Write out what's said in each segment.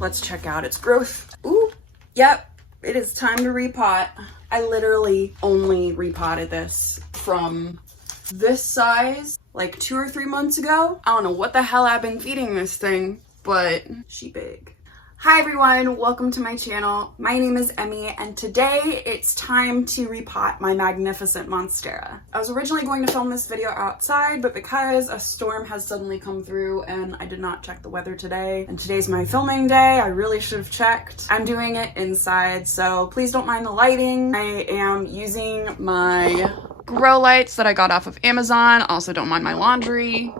let's check out its growth. Ooh, yep, it is time to repot. I literally only repotted this from this size like 2 or 3 months ago. I don't know what the hell I've been feeding this thing, but she big. Hi everyone, welcome to my channel. My name is Emmy, and today it's time to repot my magnificent Monstera. I was originally going to film this video outside, but because a storm has suddenly come through and I did not check the weather today, and today's my filming day, I really should have checked. I'm doing it inside, so please don't mind the lighting. I am using my grow lights that I got off of Amazon. Also, don't mind my laundry.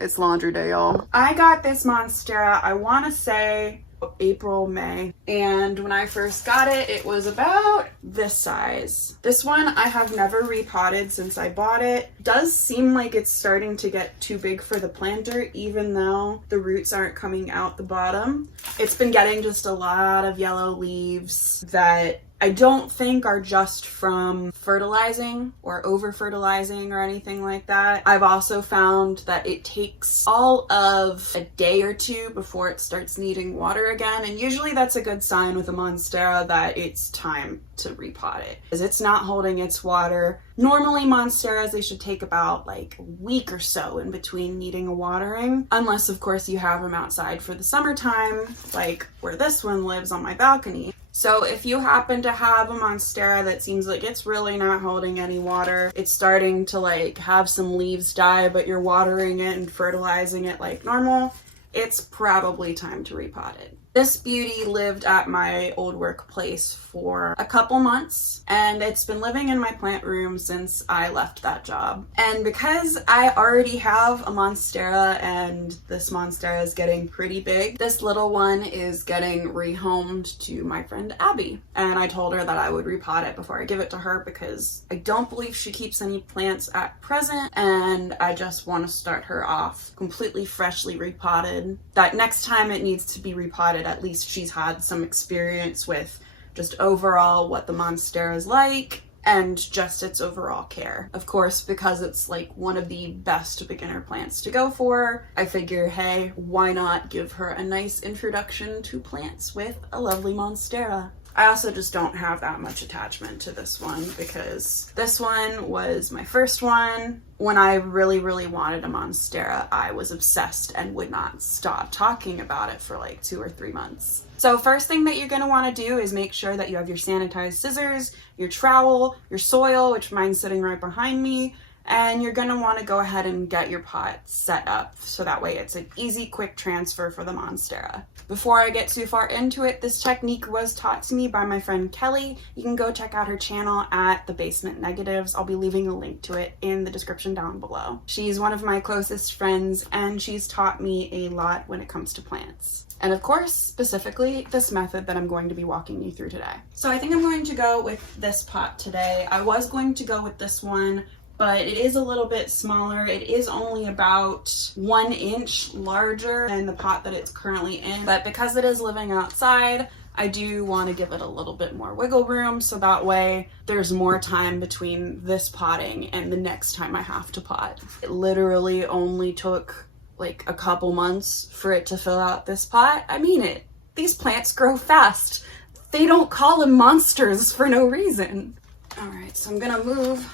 It's laundry day, y'all. I got this Monstera, I want to say April, May, and when I first got it, it was about this size. This one I have never repotted since I bought it. Does seem like it's starting to get too big for the planter, even though the roots aren't coming out the bottom. It's been getting just a lot of yellow leaves that I don't think are just from fertilizing or over fertilizing or anything like that. I've also found that it takes all of a day or two before it starts needing water again, and usually that's a good sign with a Monstera that it's time to repot it, because it's not holding its water. Normally Monsteras, they should take about like a week or so in between needing a watering, unless of course you have them outside for the summertime, like where this one lives on my balcony. So if you happen to have a Monstera that seems like it's really not holding any water, it's starting to like have some leaves die, but you're watering it and fertilizing it like normal, it's probably time to repot it. This beauty lived at my old workplace for a couple months, and it's been living in my plant room since I left that job. And because I already have a Monstera and this Monstera is getting pretty big, this little one is getting rehomed to my friend Abby. And I told her that I would repot it before I give it to her, because I don't believe she keeps any plants at present, and I just want to start her off completely freshly repotted. That next time it needs to be repotted, at least she's had some experience with just overall what the Monstera is like and just its overall care. Of course, because it's like one of the best beginner plants to go for, I figure, hey, why not give her a nice introduction to plants with a lovely Monstera? I also just don't have that much attachment to this one, because this one was my first one. When I really, really wanted a Monstera, I was obsessed and would not stop talking about it for like 2 or 3 months. So first thing that you're going to want to do is make sure that you have your sanitized scissors, your trowel, your soil, which mine's sitting right behind me, and you're going to want to go ahead and get your pot set up so that way it's an easy, quick transfer for the Monstera. Before I get too far into it, this technique was taught to me by my friend Kelly. You can go check out her channel at The Basement Negatives. I'll be leaving a link to it in the description down below. She's one of my closest friends, and she's taught me a lot when it comes to plants. And of course, specifically this method that I'm going to be walking you through today. So I think I'm going to go with this pot today. I was going to go with this one, but it is a little bit smaller. It is only about 1 inch larger than the pot that it's currently in. But because it is living outside, I do want to give it a little bit more wiggle room, so that way there's more time between this potting and the next time I have to pot. It literally only took like a couple months for it to fill out this pot. I mean it. These plants grow fast. They don't call them monsters for no reason. All right, so I'm gonna move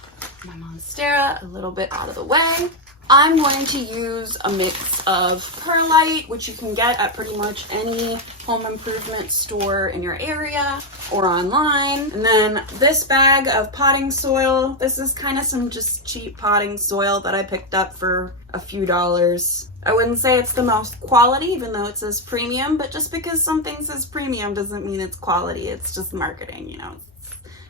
my Monstera a little bit out of the way. I'm going to use a mix of perlite, which you can get at pretty much any home improvement store in your area or online. And then this bag of potting soil. This is kind of some just cheap potting soil that I picked up for a few dollars. I wouldn't say it's the most quality, even though it says premium, but just because something says premium doesn't mean it's quality. It's just marketing, you know.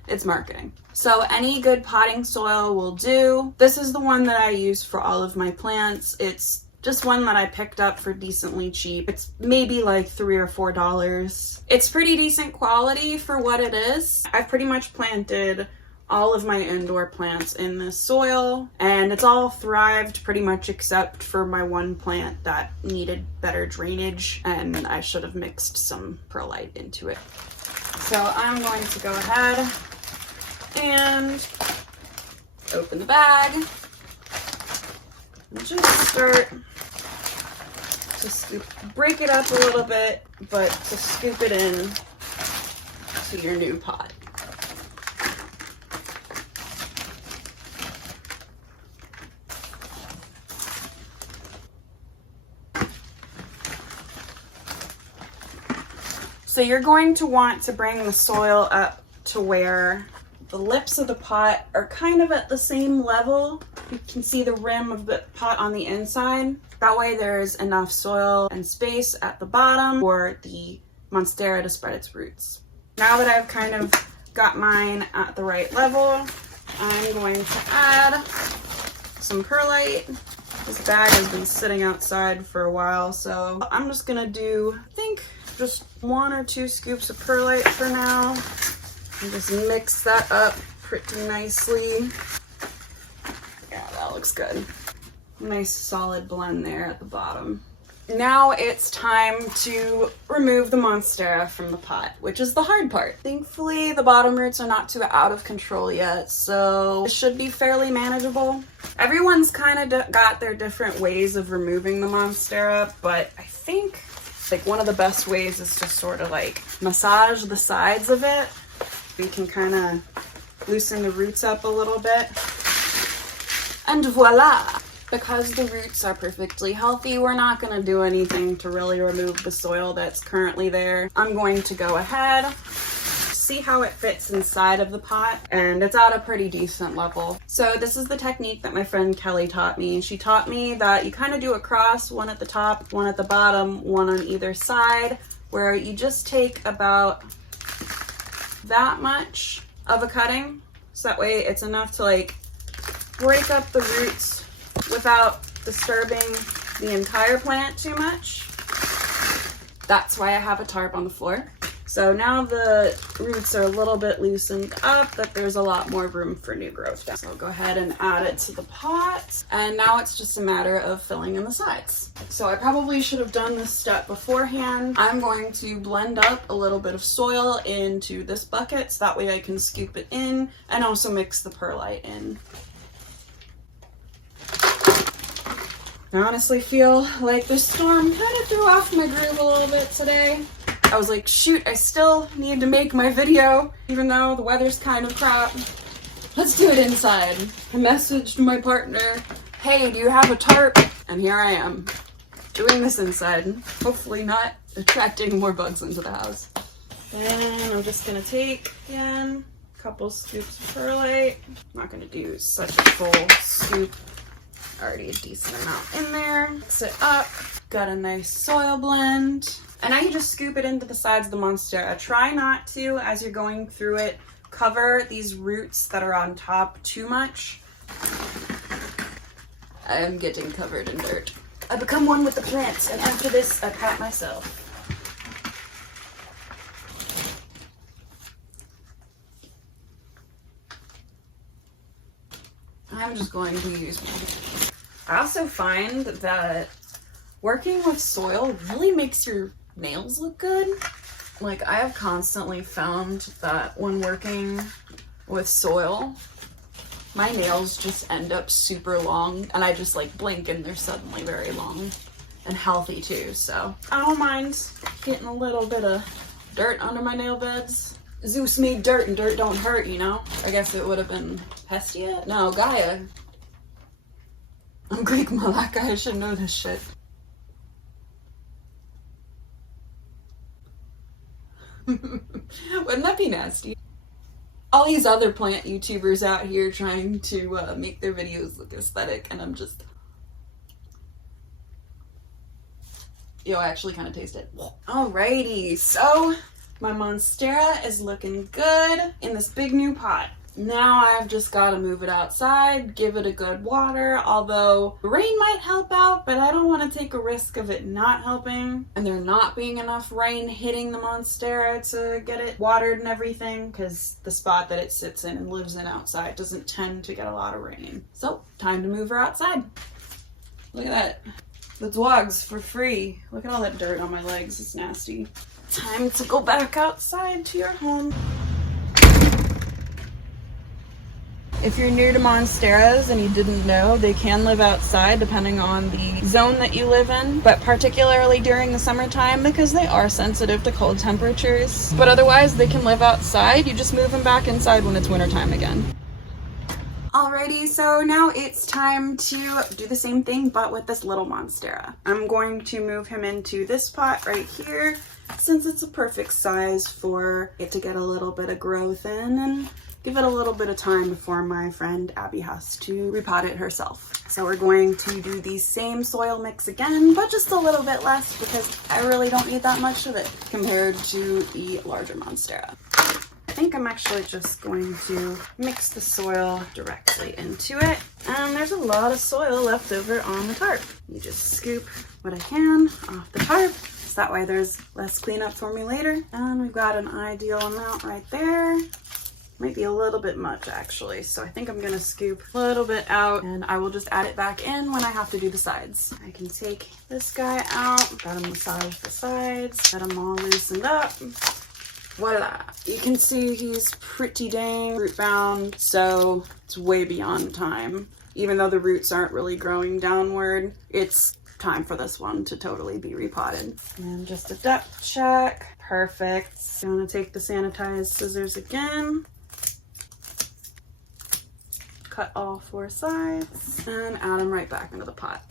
It's marketing. So any good potting soil will do. This is the one that I use for all of my plants. It's just one that I picked up for decently cheap. It's maybe like $3 or $4. It's pretty decent quality for what it is. I've pretty much planted all of my indoor plants in this soil, and it's all thrived pretty much except for my one plant that needed better drainage, and I should have mixed some perlite into it. So I'm going to go ahead and open the bag and just start to break it up a little bit, but to scoop it in to your new pot. So you're going to want to bring the soil up to where the lips of the pot are kind of at the same level. You can see the rim of the pot on the inside. That way there's enough soil and space at the bottom for the Monstera to spread its roots. Now that I've kind of got mine at the right level, I'm going to add some perlite. This bag has been sitting outside for a while, so I'm just gonna do, I think, just 1 or 2 scoops of perlite for now. And just mix that up pretty nicely. Yeah, that looks good. Nice solid blend there at the bottom. Now it's time to remove the Monstera from the pot, which is the hard part. Thankfully, the bottom roots are not too out of control yet, so it should be fairly manageable. Everyone's kind of got their different ways of removing the Monstera, but I think like one of the best ways is to sort of like massage the sides of it. You can kind of loosen the roots up a little bit. And voila! Because the roots are perfectly healthy, we're not going to do anything to really remove the soil that's currently there. I'm going to go ahead, see how it fits inside of the pot, and it's at a pretty decent level. So this is the technique that my friend Kelly taught me. She taught me that you kind of do a cross, one at the top, one at the bottom, one on either side, where you just take about that much of a cutting, so that way it's enough to like break up the roots without disturbing the entire plant too much. That's why I have a tarp on the floor. So now the roots are a little bit loosened up, that there's a lot more room for new growth. So I'll go ahead and add it to the pot. And now it's just a matter of filling in the sides. So I probably should have done this step beforehand. I'm going to blend up a little bit of soil into this bucket, so that way I can scoop it in and also mix the perlite in. I honestly feel like the storm kind of threw off my groove a little bit today. I was like, shoot, I still need to make my video, even though the weather's kind of crap. Let's do it inside. I messaged my partner, hey, do you have a tarp? And here I am, doing this inside. Hopefully not attracting more bugs into the house. And I'm just gonna take, again, a couple scoops of perlite. I'm not gonna do such a full scoop. Already a decent amount in there. Mix it up. Got a nice soil blend. And now you just scoop it into the sides of the Monstera. Try not to, as you're going through it, cover these roots that are on top too much. I am getting covered in dirt. I become one with the plants, and after this, I pat myself. I'm just going to use my... I also find that working with soil really makes your nails look good. Like, I have constantly found that when working with soil, my nails just end up super long, and I just like blink and they're suddenly very long and healthy too. So I don't mind getting a little bit of dirt under my nail beds. Zeus made dirt and dirt don't hurt, you know? I guess it would have been Hestia? No, Gaia. I'm Greek Malaka, I should know this shit. Wouldn't that be nasty? All these other plant YouTubers out here trying to make their videos look aesthetic, and I'm just... Yo, I actually kind of taste it. Alrighty, so my Monstera is looking good in this big new pot. Now I've just got to move it outside, give it a good water, although rain might help out, but I don't want to take a risk of it not helping and there not being enough rain hitting the Monstera to get it watered and everything, because the spot that it sits in and lives in outside doesn't tend to get a lot of rain. So, time to move her outside. Look at that. The dogs for free. Look at all that dirt on my legs. It's nasty. Time to go back outside to your home. If you're new to Monsteras and you didn't know, they can live outside depending on the zone that you live in, but particularly during the summertime because they are sensitive to cold temperatures. But otherwise, they can live outside. You just move them back inside when it's wintertime again. Alrighty, so now it's time to do the same thing but with this little Monstera. I'm going to move him into this pot right here since it's a perfect size for it to get a little bit of growth in and give it a little bit of time before my friend Abby has to repot it herself. So we're going to do the same soil mix again, but just a little bit less because I really don't need that much of it compared to the larger Monstera. I think I'm actually just going to mix the soil directly into it. And there's a lot of soil left over on the tarp. You just scoop what I can off the tarp, so that way there's less cleanup for me later. And we've got an ideal amount right there. Might be a little bit much actually, so I think I'm gonna scoop a little bit out and I will just add it back in when I have to do the sides. I can take this guy out, got him massage the sides, got him all loosened up. Voila! You can see he's pretty dang root bound, so it's way beyond time. Even though the roots aren't really growing downward, it's time for this one to totally be repotted. And just a depth check. Perfect. I'm gonna take the sanitized scissors again. Cut all 4 sides and add them right back into the pot.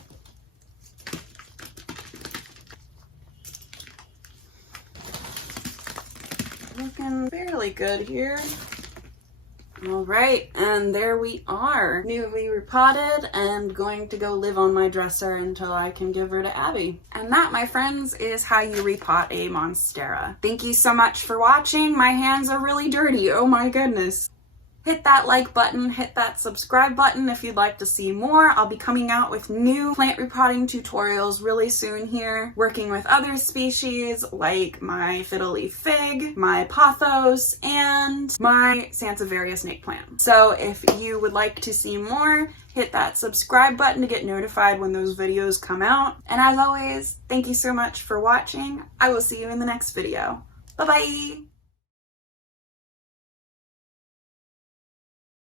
Looking fairly good here. All right, and there we are, newly repotted and going to go live on my dresser until I can give her to Abby. And that, my friends, is how you repot a Monstera. Thank you so much for watching. My hands are really dirty, oh my goodness. Hit that like button, hit that subscribe button if you'd like to see more. I'll be coming out with new plant repotting tutorials really soon here, working with other species like my fiddle leaf fig, my pothos, and my Sansevieria snake plant. So if you would like to see more, hit that subscribe button to get notified when those videos come out. And as always, thank you so much for watching. I will see you in the next video. Bye-bye!